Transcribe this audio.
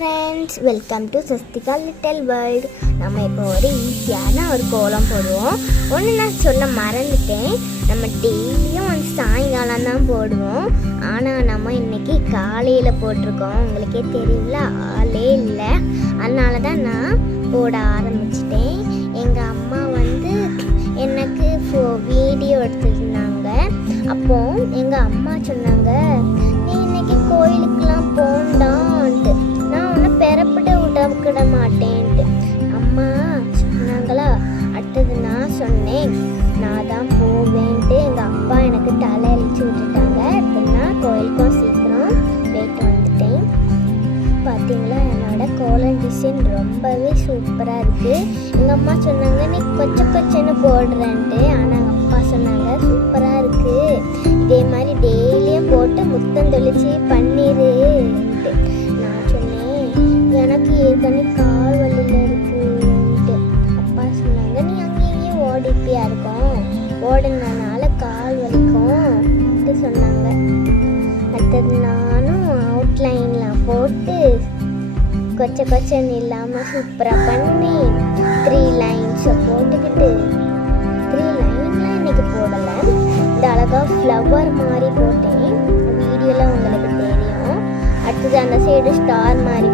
Friends, welcome to Sasthika little world. நம்ம இப்போ ஒரு ஈஸியான ஒரு கோலம் போடுவோம். ஒன்று நான் சொல்ல மறந்துட்டேன், நம்ம டெய்லியும் வந்து சாயங்காலம் தான் போடுவோம். ஆனால் நம்ம இன்னைக்கு காலையில் போட்டிருக்கோம். உங்களுக்கே தெரியல, ஆளே இல்லை. அதனால தான் நான் போட ஆரம்பிச்சிட்டேன். எங்கள் அம்மா வந்து எனக்கு வீடியோ எடுத்துருந்தாங்க. அப்போ எங்கள் அம்மா சொன்னாங்க, நீ இன்னைக்கு கோயிலுக்கெல்லாம் போண்டான்ட்டு, நான் உன்னை பெறப்பட விட மாட்டேன்ட்டு அம்மா சொன்னாங்களா. அடுத்தது நான் சொன்னேன், நான் தான் போவேன்ட்டு. எங்கள் அப்பா எனக்கு தலை அழிச்சு விட்டுட்டாங்க. அடுத்தது நான் கோயிலுக்கும் சீக்கிரம் போயிட்டு வந்துட்டேன். பார்த்தீங்களா, என்னோட கோலம் டிசைன் ரொம்பவே சூப்பராக இருக்குது. எங்கள் அம்மா சொன்னாங்க, நீ கொச்சன்னு போடுறேன்ட்டு. ஆனால் எங்கள் அப்பா சொன்னாங்க, சூப்பராக இருக்குது, இதே மாதிரி டெய்லியும் போட்டு முத்தம் தெளிச்சு பண்ணிடுன்ட்டு. நான் சொன்னேன், எனக்கு ஏற்கனவே கால் வலியில் இருக்குன்ட்டு. அப்பா சொன்னாங்க, நீ அங்கேயே ஓடிப்பியா இருக்கும், ஓடுனதுனால கால் வலிக்கும்ட்டு சொன்னாங்க. அடுத்தது நானும் அவுட்லைன்லாம் போட்டு கொச்சன்னு இல்லாமல் சூப்பராக பண்ணி 3 லைன்ஸை போட்டுக்கிட்டு 3 லைன்லாம் இன்னைக்கு போடலை, இந்த அழகாக ஃப்ளவர் மாதிரி போட்டேன். வீடியோவில் உங்களுக்கு தெரியும். அடுத்தது அந்த சைடு ஸ்டார் மாதிரி